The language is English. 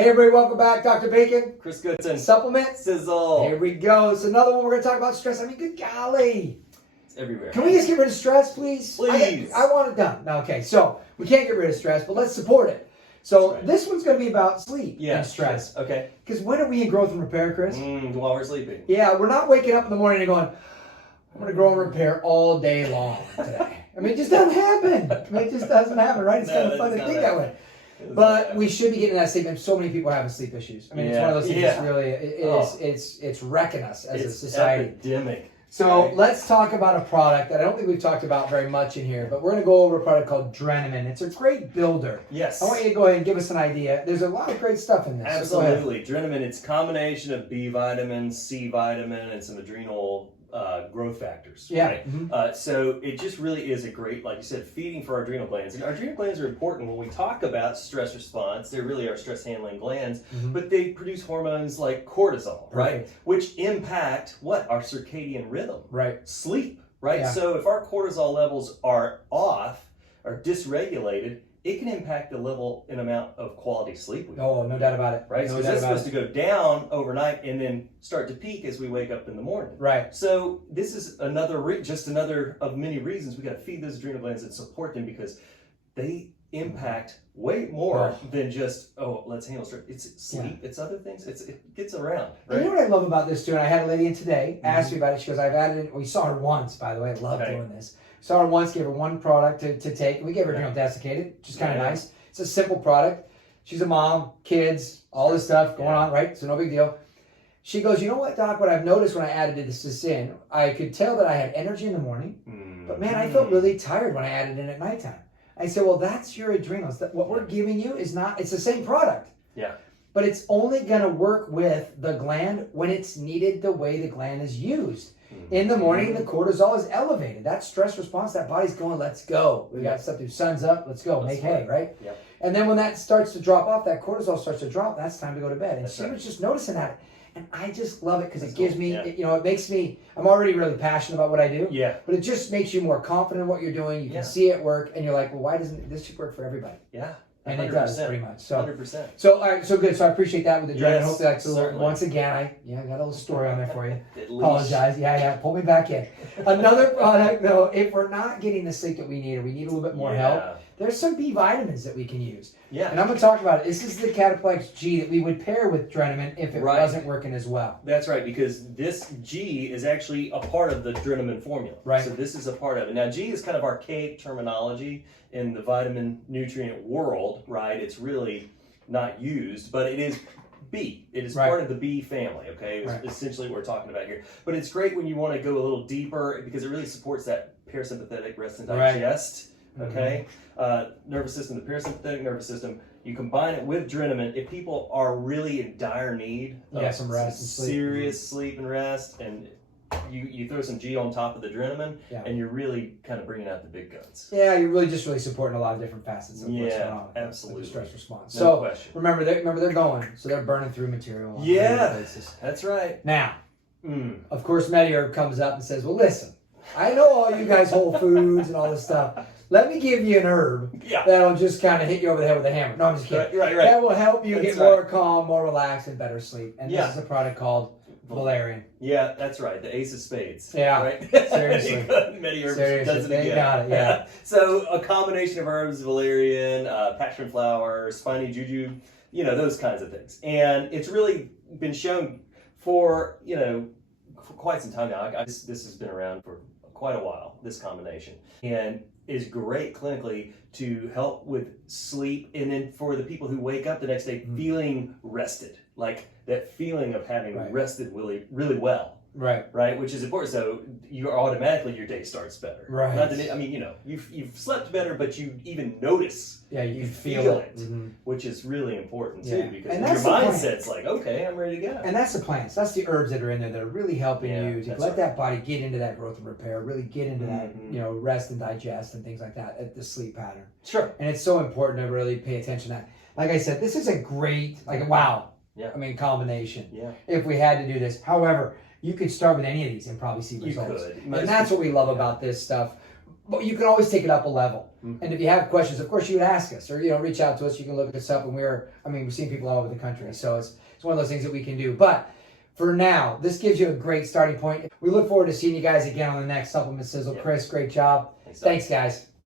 Hey everybody, welcome back. Dr. Bacon. Chris Goodson. Supplement. Sizzle. Here we go. It's another one we're going to talk about stress. I mean, good golly. It's everywhere. Can we just get rid of stress, please? Please. I want it done. No, okay, so we can't get rid of stress, but let's support it. So right. This one's going to be about sleep and stress. Okay. Because when are we in growth and repair, Chris? While we're sleeping. Yeah, we're not waking up in the morning and going, I'm going to grow and repair all day long today. I mean, it just doesn't happen. I mean, it just doesn't happen, right? It's kind of fun to think that way. But we should be getting that sleep, and so many people are having sleep issues. I mean, it's one of those things that's really, it's wrecking us as a society. It's epidemic. So let's talk about a product that I don't think we've talked about very much in here, but we're going to go over a product called Drenamin. It's a great builder. Yes. I want you to go ahead and give us an idea. There's a lot of great stuff in this. Absolutely. So Drenamin, it's a combination of B vitamin, C vitamin, and some adrenal growth factors. Yeah. Right? Mm-hmm. So it just really is a great, like you said, feeding for our adrenal glands. And our adrenal glands are important when we talk about stress response. They're really our stress handling glands, but they produce hormones like cortisol, right? Which impact what? Our circadian rhythm. Right. Sleep, right? Yeah. So if our cortisol levels are off or dysregulated, it can impact the level and amount of quality sleep we get. Oh, no doubt about it. Right? No So doubt it's about supposed to go down overnight and then start to peak as we wake up in the morning. Right. So this is another, just another of many reasons we got to feed those adrenal glands and support them, because they impact way more than just, let's handle stress. It's sleep, it's other things. It gets around. Right? And you know what I love about this too? And I had a lady in today ask me about it. She goes, I've added it. We saw her once, by the way. I love doing this. Saw her once, gave her one product to take. We gave her desiccated, which is kind of nice. It's a simple product. She's a mom, kids, all this stuff going on, right? So no big deal. She goes, you know what, Doc, what I've noticed when I added this in, I could tell that I had energy in the morning, but man, I felt really tired when I added it in at nighttime. I said, well, that's your adrenals. What we're giving you is not, it's the same product. Yeah. But it's only going to work with the gland when it's needed the way the gland is used. In the morning, the cortisol is elevated. That stress response, that body's going, let's go. We got stuff to do. Sun's up, let's go. Make hay, right? Yep. And then when that starts to drop off, that cortisol starts to drop, that's time to go to bed. And she was just noticing that. And I just love it because it gives me, it makes me, I'm already really passionate about what I do. Yeah. But it just makes you more confident in what you're doing. You can see it work. And you're like, well, why doesn't this should work for everybody? Yeah. And it does pretty much. So 100%. So all right, so good. So I appreciate that with the Drennaman. Yes, Hopefully that's once again I got a little story on there for you. Apologize. Pull me back in. Another product though, if we're not getting the sleep that we need or we need a little bit more help, there's some B vitamins that we can use. Yeah. And I'm gonna talk about it. This is the Cataplex G that we would pair with Drenamin if it wasn't working as well. That's right, because this G is actually a part of the Drenamin formula. Right. So this is a part of it. Now G is kind of archaic terminology in the vitamin nutrient world, right? It's really not used, but it is B. It is part of the B family, okay? It's essentially what we're talking about here. But it's great when you want to go a little deeper because it really supports that parasympathetic rest and digest, okay? Nervous system, the parasympathetic nervous system. You combine it with Drenamin. If people are really in dire need of some rest and sleep. Serious sleep and rest, and you throw some G on top of the Drenamin, and you're really kind of bringing out the big guns. Yeah, you're really supporting a lot of different facets of what's going on with absolutely. The stress response. No question. Remember they're going, so they're burning through material. That's right. Now, of course, MediHerb comes up and says, well, listen, I know all you guys Whole Foods and all this stuff. Let me give you an herb that'll just kind of hit you over the head with a hammer. No, I'm just kidding. Right. That will help you get more calm, more relaxed, and better sleep. And this is a product called VALERIAN. Yeah, that's right. The ace of spades. Yeah. Right? Seriously. MediHerb does it again. They got it, yeah. So a combination of herbs, valerian, passion flower, spiny juju, those kinds of things. And it's really been shown for quite some time now. This has been around for quite a while, this combination. And is great clinically to help with sleep, and then for the people who wake up the next day feeling rested, like that feeling of having rested really, really well. Right, which is important. So you automatically your day starts better. Right. Not that you've slept better, but you even notice. Yeah, you feel it, which is really important too, because your mindset's like, okay, I'm ready to go. And that's the plants. That's the herbs that are in there that are really helping you to let that body get into that growth and repair, really get into that rest and digest and things like that at the sleep pattern. Sure. And it's so important to really pay attention to that. Like I said, this is a great combination. Yeah. If we had to do this, however. You could start with any of these and probably see results. And that's what we love about this stuff. But you can always take it up a level. Mm-hmm. And if you have questions, of course, you would ask us, or reach out to us. You can look us up, and we've seen people all over the country, so it's one of those things that we can do. But for now, this gives you a great starting point. We look forward to seeing you guys again on the next Supplement Sizzle. Chris, great job. Thanks, guys.